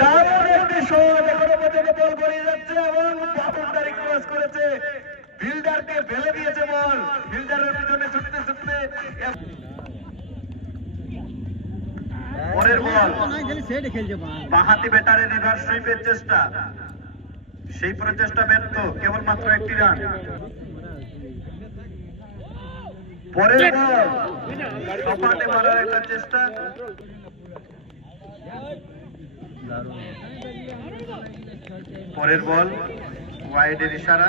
দারুণ একটি শট, এখনো পর্যন্ত বল গড়িয়ে যাচ্ছে এবং বাউন্ডারি ক্রস করেছে, ফিল্ডারকে ফেলে দিয়েছে বল, ফিল্ডারের পিছনে ছুটতে ছুটতে পরের বল বাঁহাতি ব্যাটারের রিভার্স সুইপের চেষ্টা, সেই প্রচেষ্টা ব্যর্থ, কেবলমাত্র একটি রান। পরের বল সপাটে মারার একটা চেষ্টা, পরের বল ওয়াইডের ইশারা,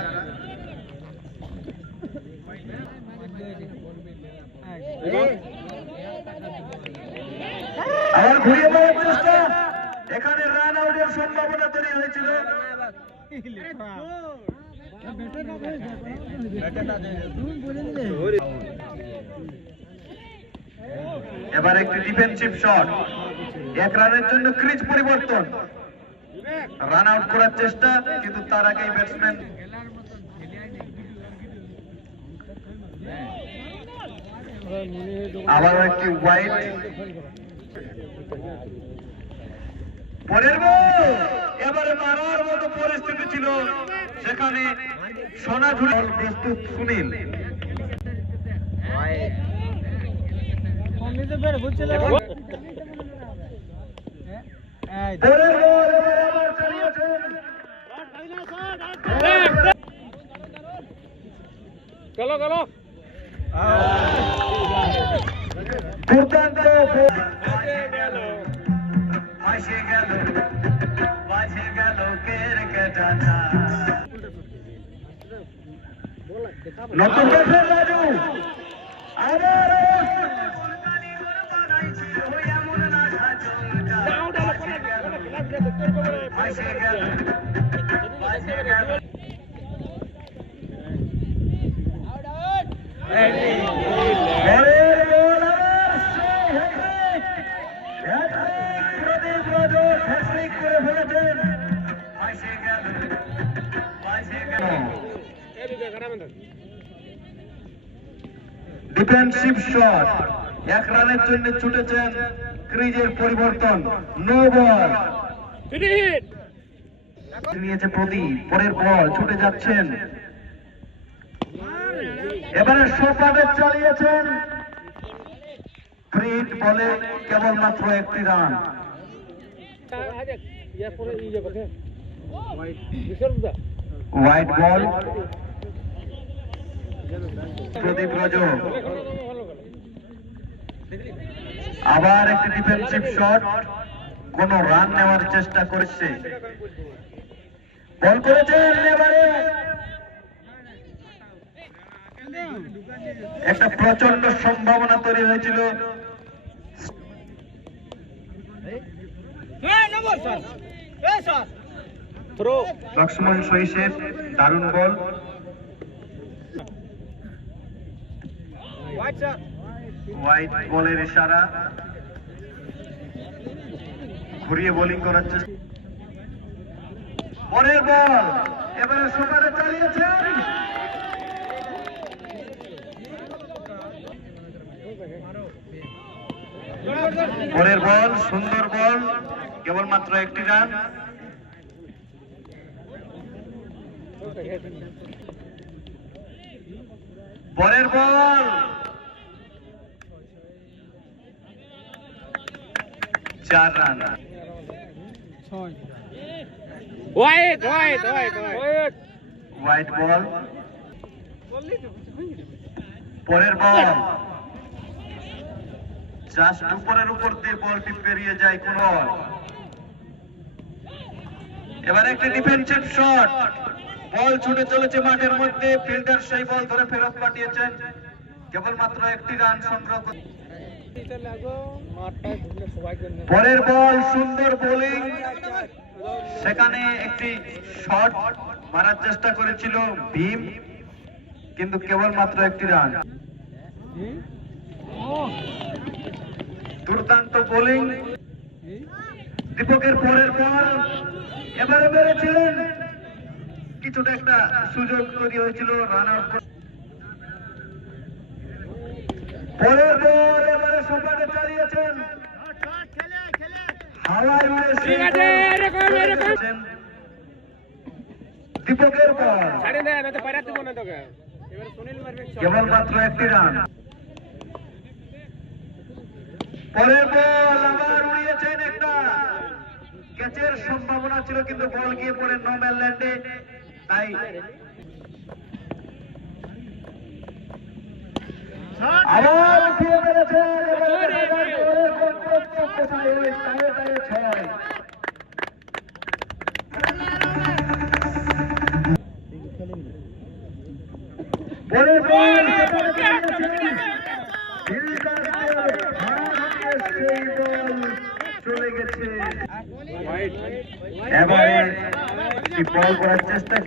আবার ঘুরিয়ে মারার চেষ্টা, এখানে রান আউটের সম্ভাবনা তৈরি হয়েছিল। এবার একটি ডিফেন্সিভ শট, 1 রানের জন্য ক্রিজ পরিবর্তন, রান আউট করার চেষ্টা, কিন্তু তার আগেই ব্যাটসম্যান আবার একটি ওয়াইড। পরের বল এবারে মারার মতো পরিস্থিতি ছিল, সেখানে সোনাঝুরি প্রস্তুত সুনীল, চলো চলো দুর্দান্ত আসে গেল বাজে গেল কেরকেটাটা, নতুন বছর রাজু আবার আসে গেল বাজে গেল ডিফেন্সিভ শট, 1 রানের জন্য ছুটেছেন, ক্রিজের পরিবর্তন, নো বল নিয়েছে প্রদীপ, পরের বল ছুটে যাচ্ছেন, এবারে সোপাবে চালিয়েছেন, ক্রিজ বলে কেবলমাত্র একটি রান। হোয়াইট বল, প্রদীপ রাজ আবার একটি ডিফেন্সিভ শট, কোন রান নেওয়ার চেষ্টা করেছে, বল করেছেন, এবারে একটা প্রচন্ড সম্ভাবনা তৈরি হয়েছিল, লক্ষ্মণ সহিসের দারুণ বল, হোয়াইট বলের ইশারা, ঘুরিয়ে বোলিং করার চেষ্টা, পরের বল এবারে সুপারে চালিয়েছেন, পরের বল সুন্দর বল, কেবলমাত্র একটি রান। পরের বল 4 রান। হোয়াইট বল, পরের বল জাস্ট উপরের উপর দিয়ে বলটি পেরিয়ে যায় কোন বল, এবার একটি ডিফেন্সিভ শট, বল ছুটে চলেছে মাঠের মধ্যে, ফিল্ডার সেই বল ধরে ফেরত পাঠিয়েছেন, কেবলমাত্র একটি রান সংগ্রহ করতে। পরের বল সুন্দর বোলিং, সেখানে একটি শট মারার চেষ্টা করেছিল ভীম, কিন্তু কেবলমাত্র একটি রান। দুর্দান্ত বোলিং দীপকের, পরের বল এবারে মেরেছিলেন, কিছুটা একটা সুযোগ তৈরি হয়েছিল, রান আউট। পরের বল এবারে সোপাটে চালিয়েছেন, হাওয়ায় উড়ে ঠিক আছে, এরকম, এরকম। দীপকের বল ছাড়ে দে, না তো পারাতে মনে তোকে। এবার সুনীল মারবে shot। কেবলমাত্র একটি রান। পরের বল আবার উড়িয়েছেন একটা, ক্যাচের সম্ভাবনা ছিল কিন্তু বল গিয়ে পড়ে নো ম্যান ল্যান্ডে, তাই আবার উঠিয়ে মেরেছেন। ছয়। পরের বল সেই বল চলে গেছে। Wide। এবারে কি বল করার চেষ্টা,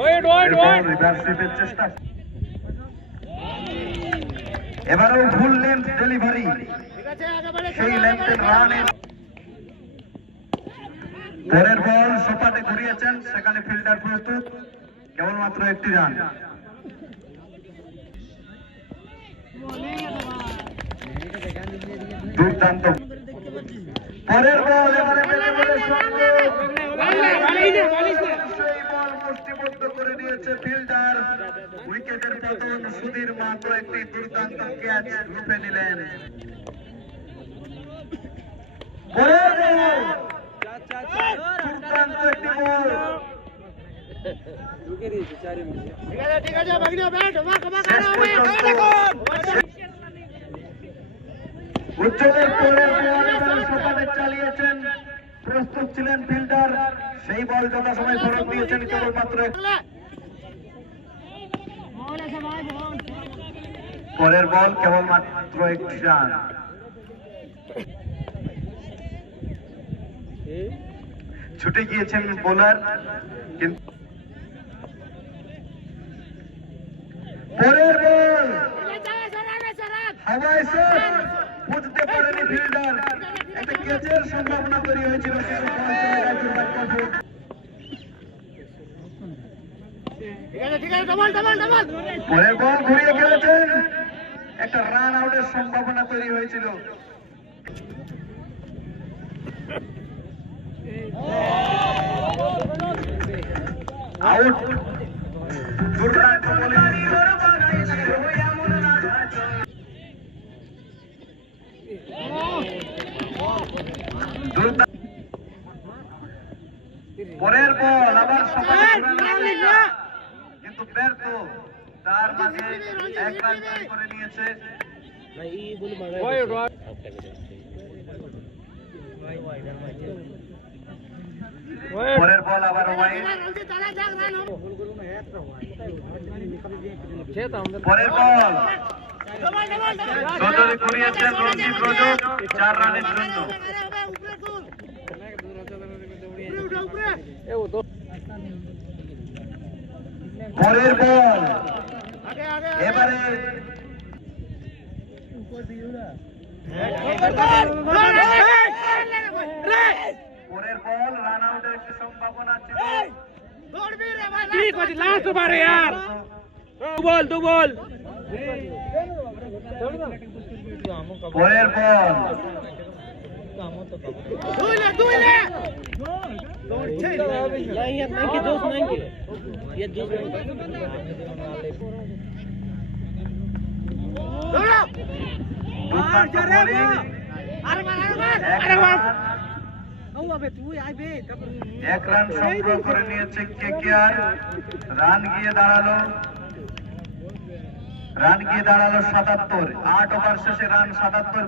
Wide, wide, wide। রিভার্স সুইপের চেষ্টা, এবারেও ভুল লেন্থ ডেলিভারি, সেই লেন্থের রানে পরের বল সপাটে ঘুরিয়েছেন, সেখানে ফিল্ডার প্রস্তুত, কেবলমাত্র একটি রান। দুর্দান্ত পরের বল, এবারে পেতে বলে সেই বল মুষ্টিবদ্ধ করে দিয়েছে ফিল্ডার, উইকেটের পতন সুধীর মাত্র একটি দুর্দান্ত ক্যাচ রূপে নিলেন। পরের বল, দুর্দান্ত একটি বল, শেষ পর্যন্ত উজ্জ্বলের পরের বল এবার সপাটে চালিয়েছেন, প্রস্তুত ছিলেন ফিল্ডার, সেই বল যথাসময় ফেরত দিয়েছেন কেবলমাত্র। পরের বল কেবলমাত্র একটি রান। ছুটে গিয়েছেন বোলার, কিন্তু পরের বল হাওয়ায় শট, বুঝতে পারেনি ফিল্ডার, একটা ক্যাচের সম্ভাবনা তৈরি হয়েছিল কিন্তু বল চলে গেছে ব্যাক করতে। পরের বল ঘুরিয়ে খেলেছেন, একটা রান আউটের সম্ভাবনা তৈরি হয়েছিল। আউট, দুর্দান্ত বোলিং। পরের বল আবার সবাই কিন্তু ব্যর্থ, তার মাঝে এক রান তৈরি করে নিয়েছে। Wide, wide। পরের বল আবার ওয়াইড, পরের বল চৌধুরী ঘুরিয়েছেন রঞ্জিত রজক 4 রানের জন্য। পরের বল এবারে পরের বল রান আউটের একটি সম্ভাবনা ছিল। ঠিক আছে, লাস্ট ওভারে यार। দু বল। পরের বল দুর্দান্ত বোলিং, এক রান সংগ্রহ করে নিয়েছে কেকেআর। রান গিয়ে দাঁড়ালো 77। 8 ওভার শেষে রান 77।